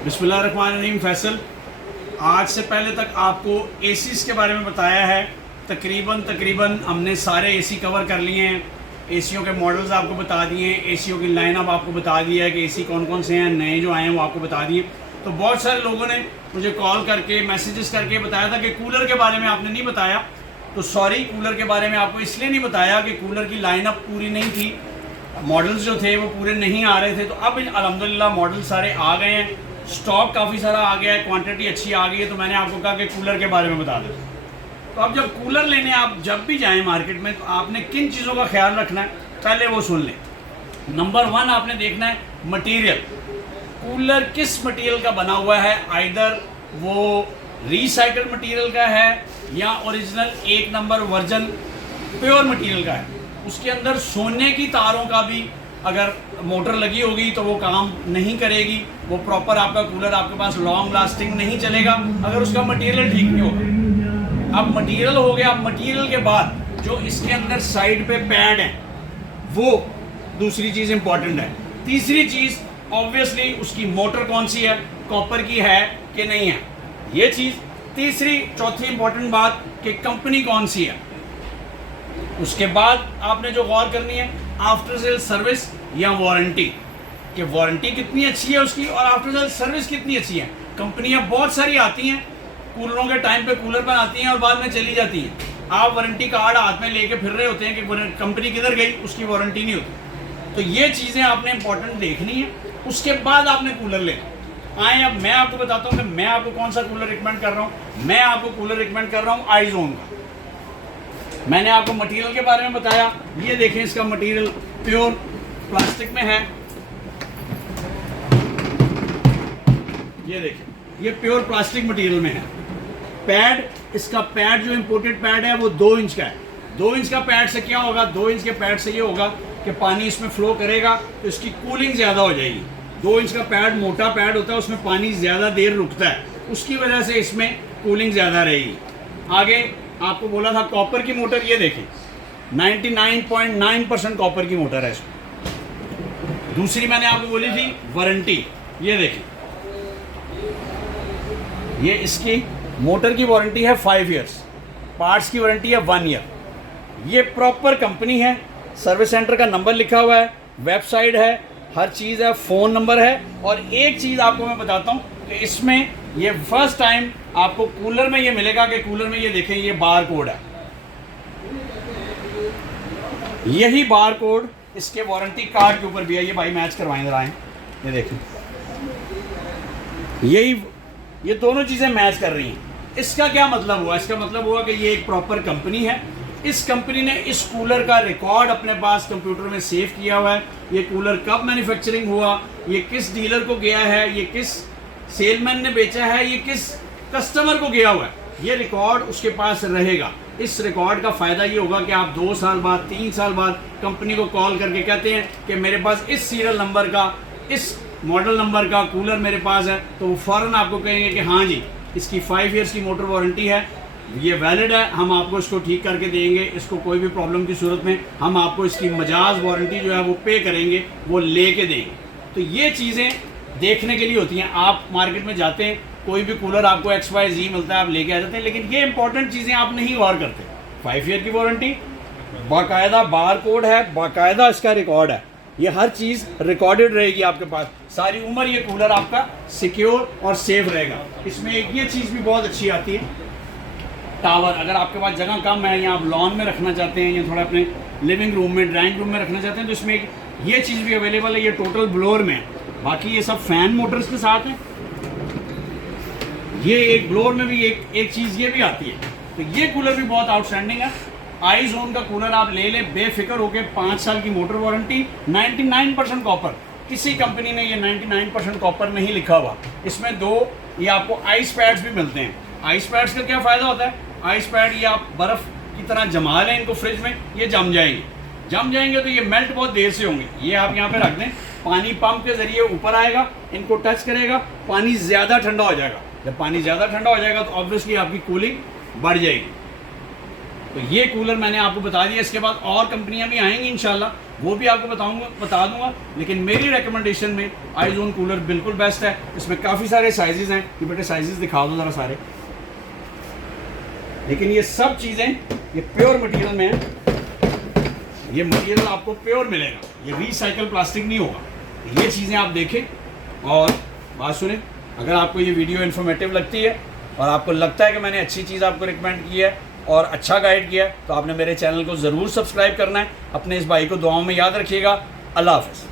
बिस्मिल्लाहिर्रहमानिर्रहीम। फैसल, आज से पहले तक आपको एसीज़ के बारे में बताया है। तकरीबन हमने सारे एसी कवर कर लिए हैं। एसीओ के मॉडल्स आपको बता दिए हैं, एसीओ की लाइनअप आपको बता दिया है कि एसी कौन कौन से हैं, नए जो आए हैं वो आपको बता दिए। तो बहुत सारे लोगों ने मुझे कॉल करके मैसेजेस करके बताया था कि कूलर के बारे में आपने नहीं बताया। तो सॉरी, कूलर के बारे में आपको इसलिए नहीं बताया कि कूलर की लाइनअप पूरी नहीं थी, मॉडल्स जो थे वो पूरे नहीं आ रहे थे। तो अब अल्हम्दुलिल्लाह मॉडल सारे आ गए हैं, स्टॉक काफ़ी सारा आ गया है, क्वांटिटी अच्छी आ गई है। तो मैंने आपको कहा कि कूलर के बारे में बता दें। तो अब जब कूलर लेने आप जब भी जाएं मार्केट में, तो आपने किन चीज़ों का ख्याल रखना है पहले वो सुन लें। नंबर 1 आपने देखना है मटेरियल। कूलर किस मटेरियल का बना हुआ है, आइदर वो रिसाइकल्ड मटेरियल का है या original 1 number version pure material का है। उसके अंदर सोने की तारों का भी अगर मोटर लगी होगी तो वो काम नहीं करेगी, वो प्रॉपर आपका कूलर आपके पास लॉन्ग लास्टिंग नहीं चलेगा अगर उसका मटेरियल ठीक नहीं होगा। अब मटेरियल हो गया। अब मटेरियल के बाद जो इसके अंदर साइड पे पैड है वो दूसरी चीज़ इंपॉर्टेंट है। तीसरी चीज़ ऑब्वियसली उसकी मोटर कौन सी है, कॉपर की है कि नहीं है, ये चीज़। तीसरी चौथी इंपॉर्टेंट बात कि कंपनी कौन सी है। उसके बाद आपने जो गौर करनी है आफ्टर सेल सर्विस या वारंटी, कि वारंटी कितनी अच्छी है उसकी और आफ्टर सेल सर्विस कितनी अच्छी है। कंपनियां बहुत सारी आती हैं, कूलरों के टाइम पे कूलर पर आती हैं और बाद में चली जाती हैं। आप वारंटी कार्ड हाथ में लेके फिर रहे होते हैं कि कंपनी किधर गई, उसकी वारंटी नहीं होती। तो ये चीज़ें आपने इंपॉर्टेंट देखनी है, उसके बाद आपने कूलर लेना। आए अब मैं आपको बताता हूँ कि मैं आपको कौन सा कूलर रिकमेंड कर रहा हूँ। मैं आपको कूलर रिकमेंड कर रहा हूँ आईजोन का। मैंने आपको मटेरियल के बारे में बताया, ये देखें इसका मटेरियल प्योर प्लास्टिक में है। ये देखें ये प्योर प्लास्टिक मटेरियल में है। पैड, इसका पैड जो इंपोर्टेड पैड है वो 2 इंच का है। 2 इंच का पैड से क्या होगा, 2 इंच के पैड से ये होगा कि पानी इसमें फ्लो करेगा तो इसकी कूलिंग ज़्यादा हो जाएगी। 2 इंच का पैड मोटा पैड होता है, उसमें पानी ज़्यादा देर रुकता है, उसकी वजह से इसमें कूलिंग ज़्यादा रहेगी। आगे आपको बोला था कॉपर की मोटर, ये देखें 99.9% कॉपर की मोटर है इसमें। दूसरी मैंने आपको बोली थी वारंटी, ये देखें ये इसकी मोटर की वारंटी है 5 ईयर्स, पार्ट्स की वारंटी है 1 ईयर। ये प्रॉपर कंपनी है, सर्विस सेंटर का नंबर लिखा हुआ है, वेबसाइट है, हर चीज़ है, फ़ोन नंबर है। और एक चीज़ आपको मैं बताता हूँ कि इसमें ये फर्स्ट टाइम आपको कूलर में ये मिलेगा कि कूलर में ये देखें ये बार कोड है। यही बार कोड इसके वारंटी कार्ड के ऊपर भी है। ये भाई मैच करवाएं जरा, आए ये देखें, यही ये दोनों चीज़ें मैच कर रही हैं। इसका क्या मतलब हुआ, इसका मतलब हुआ कि ये एक प्रॉपर कंपनी है। इस कंपनी ने इस कूलर का रिकॉर्ड अपने पास कंप्यूटर में सेव किया हुआ है। ये कूलर कब मैन्युफैक्चरिंग हुआ, ये किस डीलर को गया है, ये किस सेलमैन ने बेचा है, ये किस कस्टमर को गया हुआ है, ये रिकॉर्ड उसके पास रहेगा। इस रिकॉर्ड का फ़ायदा ये होगा कि आप 2 साल बाद 3 साल बाद कंपनी को कॉल करके कहते हैं कि मेरे पास इस सीरियल नंबर का, इस मॉडल नंबर का कूलर मेरे पास है, तो वो फ़ौरन आपको कहेंगे कि हाँ जी इसकी 5 ईयर्स की मोटर वारंटी है, ये वैलिड है, हम आपको इसको ठीक करके देंगे। इसको कोई भी प्रॉब्लम की सूरत में हम आपको इसकी मजाज वारंटी जो है वो पे करेंगे, वो लेके देंगे। तो ये चीज़ें देखने के लिए होती हैं। आप मार्केट में जाते हैं, कोई भी कूलर आपको XYZ मिलता है, आप लेके आ जाते हैं, लेकिन ये इंपॉर्टेंट चीज़ें आप नहीं गौर करते। 5 ईयर की वारंटी, बाकायदा बार कोड है, बाकायदा इसका रिकॉर्ड है, ये हर चीज़ रिकॉर्डेड रहेगी आपके पास। सारी उम्र ये कूलर आपका सिक्योर और सेफ रहेगा। इसमें एक ये चीज़ भी बहुत अच्छी आती है, टावर। अगर आपके पास जगह कम है या आप लॉन में रखना चाहते हैं या थोड़ा अपने लिविंग रूम में, ड्राइंग रूम में रखना चाहते हैं, तो इसमें एक ये चीज़ भी अवेलेबल है। ये टोटल ब्लोअर में है, बाकी ये सब फैन मोटर्स के साथ है। ये एक ब्लोअर में भी एक चीज़ ये भी आती है। तो ये कूलर भी बहुत आउटस्टैंडिंग है। आईजोन का कूलर आप ले लें बेफिक्र होकर, 5 साल की मोटर वारंटी, 99% कॉपर। किसी कंपनी ने ये 99% कॉपर नहीं लिखा हुआ। इसमें 2 ये आपको आइस पैड्स भी मिलते हैं। आइस पैड्स का क्या फ़ायदा होता है, आइस पैड ये आप बर्फ़ की तरह जमा लें इनको फ्रिज में, ये जम जाएंगे तो ये मेल्ट बहुत देर से होंगे। ये आप यहाँ पे रख दें, पानी पंप के ज़रिए ऊपर आएगा, इनको टच करेगा, पानी ज़्यादा ठंडा हो जाएगा। जब पानी ज़्यादा ठंडा हो जाएगा तो ऑब्वियसली आपकी कूलिंग बढ़ जाएगी। तो ये कूलर मैंने आपको बता दिया। इसके बाद और कंपनियां भी आएंगी इंशाल्लाह, वो भी आपको बता दूंगा। लेकिन मेरी रिकमेंडेशन में आईजोन कूलर बिल्कुल बेस्ट है। इसमें काफ़ी सारे साइजेज़ हैं, ये बेटे साइजेज़ दिखा दो ज़रा सारे। लेकिन ये सब चीज़ें ये प्योर मटेरियल में है, ये मटेरियल आपको प्योर मिलेगा, ये रिसाइकल प्लास्टिक नहीं होगा। ये चीज़ें आप देखें और बात सुने। अगर आपको ये वीडियो इन्फॉर्मेटिव लगती है और आपको लगता है कि मैंने अच्छी चीज़ आपको रिकमेंड की है और अच्छा गाइड किया है, तो आपने मेरे चैनल को ज़रूर सब्सक्राइब करना है। अपने इस भाई को दुआओं में याद रखिएगा। अल्लाह हाफ़िज़।